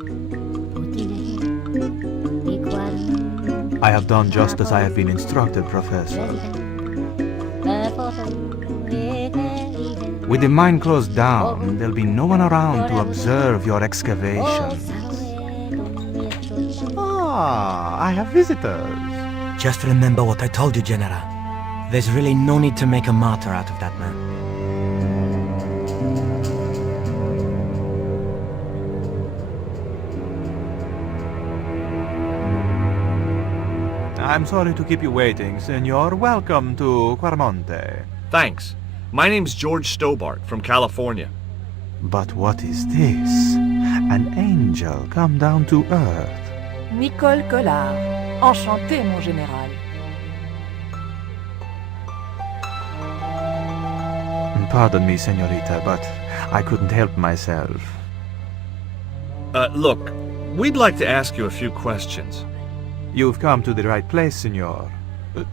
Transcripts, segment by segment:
I have done just as I have been instructed, Professor. With the mine closed down, there'll be no one around to observe your excavations. Ah, I have visitors. Just remember what I told you, General. There's really no need to make a martyr out of that man. I'm sorry to keep you waiting, Senor. Welcome to Quarmonte. Thanks. My name's George Stobart from California. But what is this? An angel come down to earth. Nicole Collard. Enchanté, mon général. Pardon me, Senorita, but I couldn't help myself. Look, we'd like to ask you a few questions. You've come to the right place, Senor.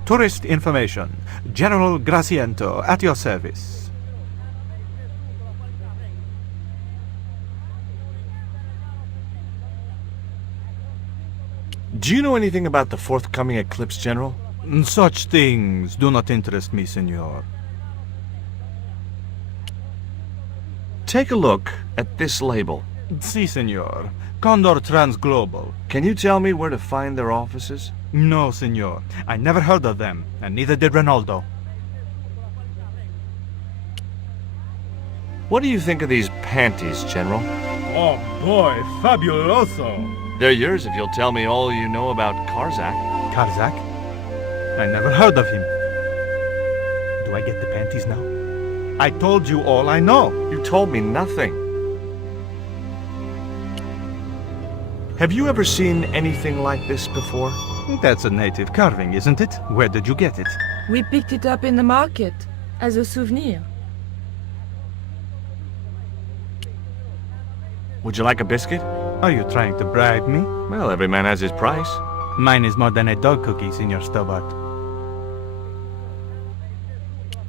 Tourist information. General Graciento, at your service. Do you know anything about the forthcoming eclipse, General? Such things do not interest me, Senor. Take a look at this label. Si, Senor. Condor Transglobal. Can you tell me where to find their offices? No, Senor. I never heard of them, and neither did Ronaldo. What do you think of these panties, General? Oh boy, fabuloso! They're yours if you'll tell me all you know about Karzak. Karzak? I never heard of him. Do I get the panties now? I told you all I know. You told me nothing. Have you ever seen anything like this before? That's a native carving, isn't it? Where did you get it? We picked it up in the market as a souvenir. Would you like a biscuit? Are you trying to bribe me? Well, every man has his price. Mine is more than a dog cookie, Senor Stobart.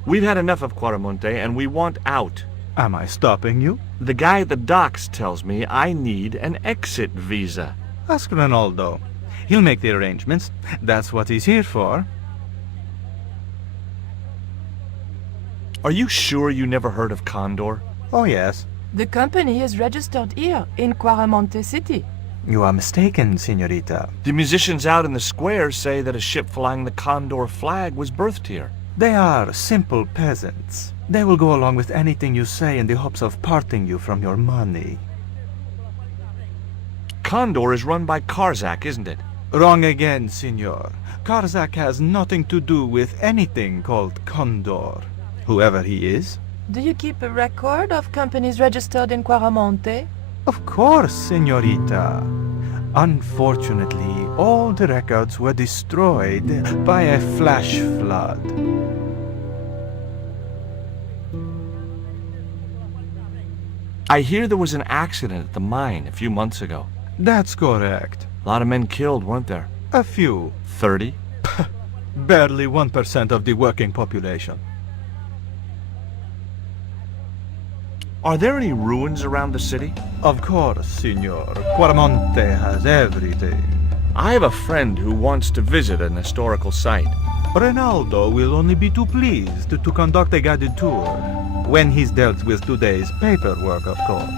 We've had enough of Quarmonte and we want out. Am I stopping you? The guy at the docks tells me I need an exit visa. Ask Ronaldo. He'll make the arrangements. That's what he's here for. Are you sure you never heard of Condor? Oh, yes. The company is registered here in Quarmonte City. You are mistaken, Senorita. The musicians out in the square say that a ship flying the Condor flag was birthed here. They are simple peasants. They will go along with anything you say in the hopes of parting you from your money. Condor is run by Karzak, isn't it? Wrong again, Senor. Karzak has nothing to do with anything called Condor. Whoever he is. Do you keep a record of companies registered in Quarmonte? Of course, Senorita. Unfortunately, all the records were destroyed by a flash flood. I hear there was an accident at the mine a few months ago. That's correct. A lot of men killed, weren't there? A few. 30? Barely 1% of the working population. Are there any ruins around the city? Of course, Senor. Quarmonte has everything. I have a friend who wants to visit an historical site. Ronaldo will only be too pleased to conduct a guided tour. When he's dealt with today's paperwork, of course.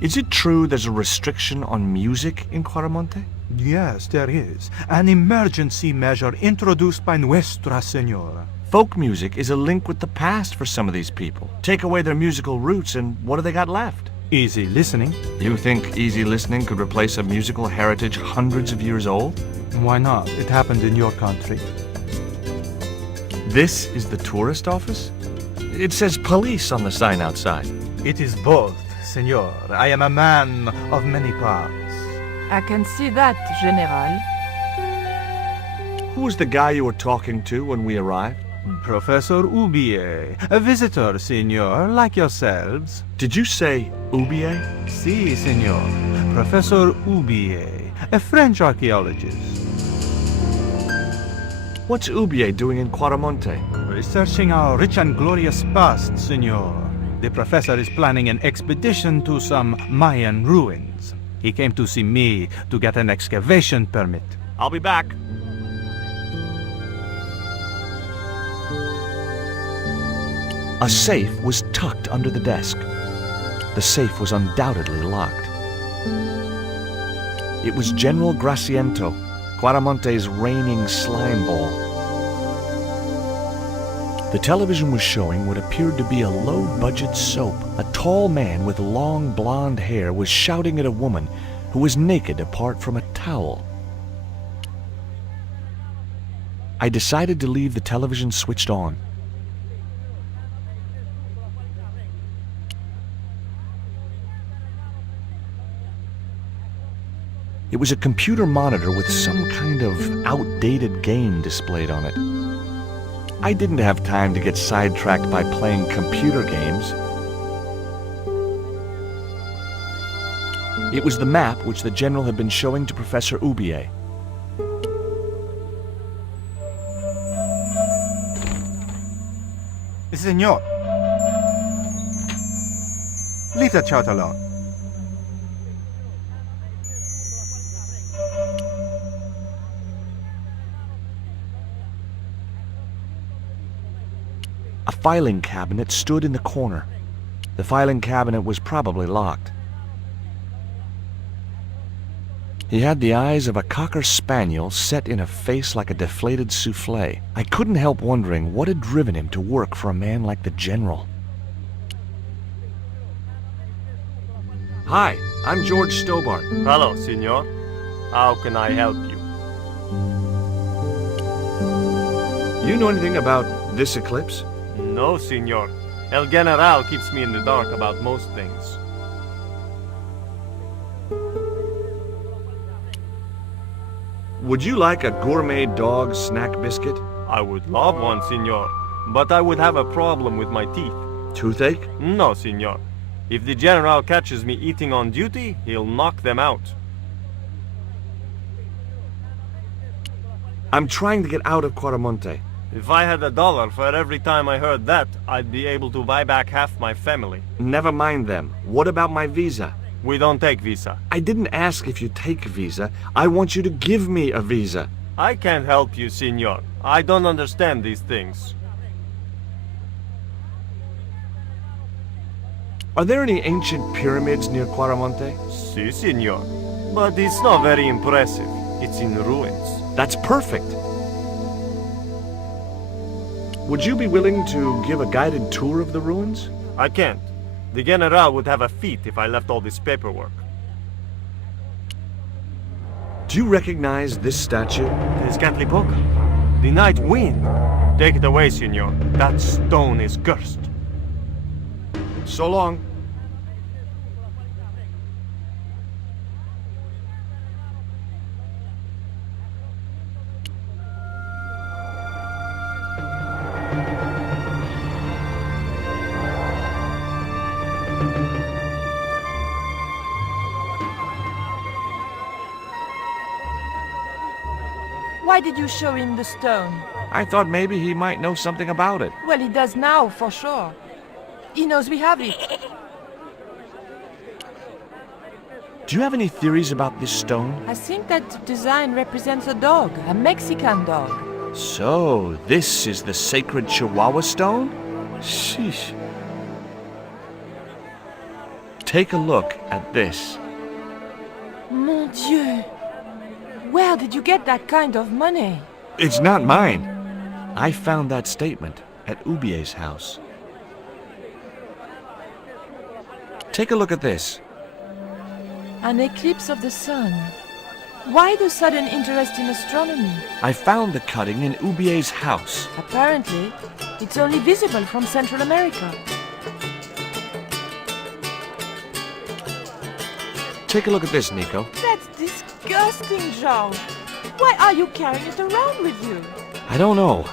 Is it true there's a restriction on music in Quarmonte? Yes, there is. An emergency measure introduced by Nuestra Senora. Folk music is a link with the past for some of these people. Take away their musical roots and what do they got left? Easy listening. You think easy listening could replace a musical heritage hundreds of years old? Why not? It happened in your country. This is the tourist office? It says police on the sign outside. It is both, Senor. I am a man of many parts. I can see that, General. Who was the guy you were talking to when we arrived? Professor Ubier, a visitor, Senor, like yourselves. Did you say Ubier? Si, Senor. Professor Ubier, a French archaeologist. What's Ubier doing in Quarmonte? Researching our rich and glorious past, Senor. The professor is planning an expedition to some Mayan ruins. He came to see me to get an excavation permit. I'll be back. A safe was tucked under the desk. The safe was undoubtedly locked. It was General Graciento, Quaramonte's reigning slime ball. The television was showing what appeared to be a low-budget soap. A tall man with long blonde hair was shouting at a woman who was naked apart from a towel. I decided to leave the television switched on. It was a computer monitor with some kind of outdated game displayed on it. I didn't have time to get sidetracked by playing computer games. It was the map which the General had been showing to Professor Ubier. Signor. Leave the child alone. A filing cabinet stood in the corner. The filing cabinet was probably locked. He had the eyes of a cocker spaniel set in a face like a deflated souffle. I couldn't help wondering what had driven him to work for a man like the General. Hi, I'm George Stobart. Hello, senor. How can I help you? You know anything about this eclipse? No, senor. El General keeps me in the dark about most things. Would you like a gourmet dog snack biscuit? I would love one, senor, but I would have a problem with my teeth. Toothache? No, senor. If the General catches me eating on duty, he'll knock them out. I'm trying to get out of Quaramonte. If I had $1 for every time I heard that, I'd be able to buy back half my family. Never mind them. What about my visa? We don't take visa. I didn't ask if you take a visa. I want you to give me a visa. I can't help you, senor. I don't understand these things. Are there any ancient pyramids near Quaramonte? Si, senor. But it's not very impressive. It's in ruins. That's perfect. Would you be willing to give a guided tour of the ruins? I can't. The General would have a fit if I left all this paperwork. Do you recognize this statue? Tezcatlipoca. The night wind. Take it away, senor. That stone is cursed. So long. Why did you show him the stone? I thought maybe he might know something about it. Well, he does now, for sure. He knows we have it. Do you have any theories about this stone? I think that design represents a dog, a Mexican dog. So, this is the sacred Chihuahua stone? Sheesh. Take a look at this. Mon Dieu! Where did you get that kind of money? It's not mine. I found that statement at Ubier's house. Take a look at this. An eclipse of the sun. Why the sudden interest in astronomy? I found the cutting in Ubier's house. Apparently, it's only visible from Central America. Take a look at this, Nico. That's disgusting, George. Why are you carrying it around with you? I don't know.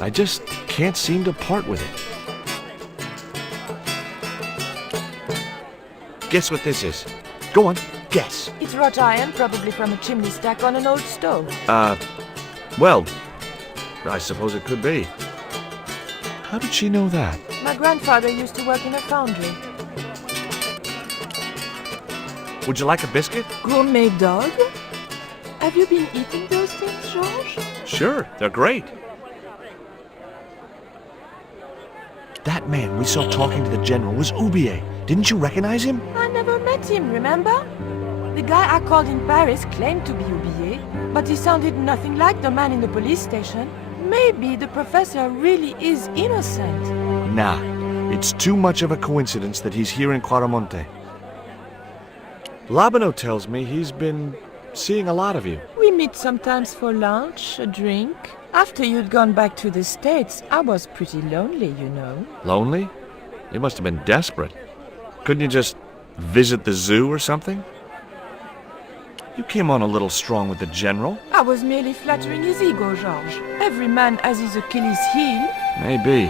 I just can't seem to part with it. Guess what this is? Go on, guess. It's wrought iron, probably from a chimney stack on an old stove. Well, I suppose it could be. How did she know that? My grandfather used to work in a foundry. Would you like a biscuit? Gourmet dog? Have you been eating those things, Georges? Sure, they're great. That man we saw talking to the general was Oubier. Didn't you recognize him? I never met him, remember? The guy I called in Paris claimed to be Oubier, but he sounded nothing like the man in the police station. Maybe the professor really is innocent. Nah, it's too much of a coincidence that he's here in Quaramonte. Labano tells me he's been seeing a lot of you. We meet sometimes for lunch, a drink. After you'd gone back to the States, I was pretty lonely, you know. Lonely? You must have been desperate. Couldn't you just visit the zoo or something? You came on a little strong with the general. I was merely flattering his ego, Georges. Every man has his Achilles heel. Maybe,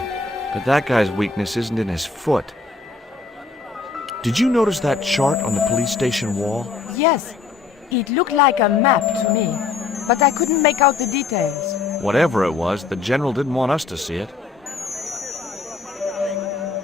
but that guy's weakness isn't in his foot. Did you notice that chart on the police station wall? Yes, it looked like a map to me, but I couldn't make out the details. Whatever it was, the general didn't want us to see it.